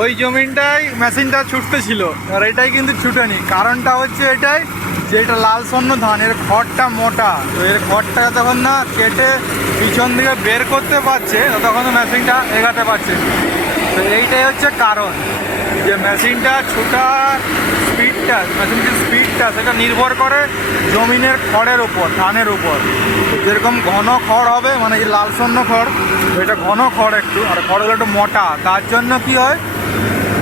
ওই জমিনটাই মেশিনটা ছুটতে ছিল, আর এটাই কিন্তু ছুটেনি। কারণটা হচ্ছে এটাই যে এটা লাল স্বর্ণ ধান, এর খড়টা মোটা, তো এর খড়টা যখন না কেটে পিছন দিকে বের করতে পারছে তখন মেশিনটা এগাতে পারছে। তো এইটাই হচ্ছে কারণ যে মেশিনটা ছোটার স্পিডটা, মেশিনটির স্পিডটা সেটা নির্ভর করে জমিনের খড়ের উপর, ধানের উপর। যেরকম ঘন খড় হবে, মানে যে লাল স্বর্ণ খড়, এটা ঘন খড় একটু, আর খড়গুলো একটু মোটা, তার জন্য কি হয়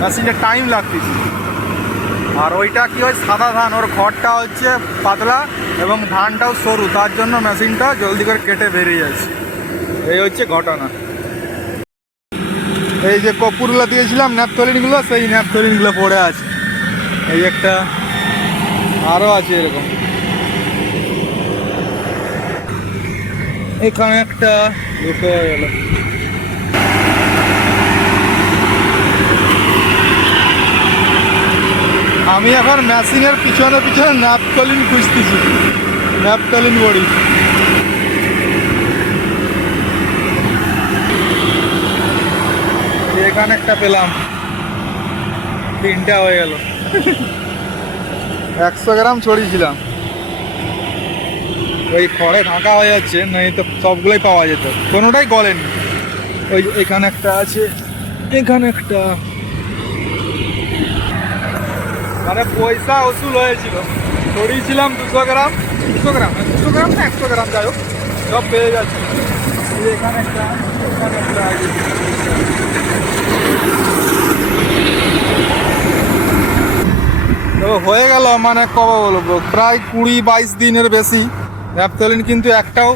মেশিনটা টাইম লাগতেছে। আর ওইটা কি হয় সাদা ধান, ওর খড়টা হচ্ছে পাতলা এবং ধানটাও সরু, তার জন্য মেশিনটা জলদি করে কেটে বেরিয়ে যাচ্ছে। এই হচ্ছে ঘটনা। এই যে কপুরগুলো দিয়েছিলাম ন্যাপথলিনগুলো, সেই ন্যাপথলিনগুলো পড়ে আছে। এই একটা আরও আছে এরকম, এখানে একটা, দুটো হয়ে গেল। আমি এখন মেশিনের পিছনে পিছনে ন্যাপথলিন খুঁজতেছি, ন্যাপথলিন বড়ি। এখানে একটা পেলাম, তিনটা হয়ে গেল। 100 গ্রাম ছড়িয়েছিলাম, ওই খড়ে ঢাকা হয়ে যাচ্ছে, নয় তো সবগুলোই পাওয়া যেত, কোনোটাই গলেনি। ওই এখানে একটা আছে, এখানে একটা, মানে পয়সা উসুল হয়েছিল। ছড়িয়েছিলাম 200 গ্রাম, 200 গ্রাম না 100 গ্রাম, যাই হোক সব পেয়ে যাচ্ছে। এখানে একটা, এখানে একটা আছে। তো হয়ে গেল, মানে কবে বলবো, প্রায় 20-22 দিনের বেশি ন্যাপথলিন, কিন্তু একটাও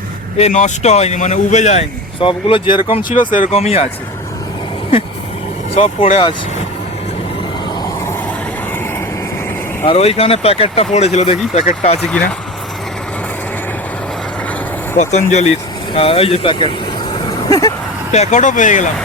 নষ্ট হয়নি, মানে উবে যায়নি। সবগুলো যেরকম ছিল সেরকমই আছে, সব পড়ে আছে। আর ওইখানে প্যাকেটটা পড়েছিল, দেখি প্যাকেটটা আছে কিনা, পতঞ্জলির। ওই যে প্যাকেট, প্যাকেটও পেয়ে গেলাম।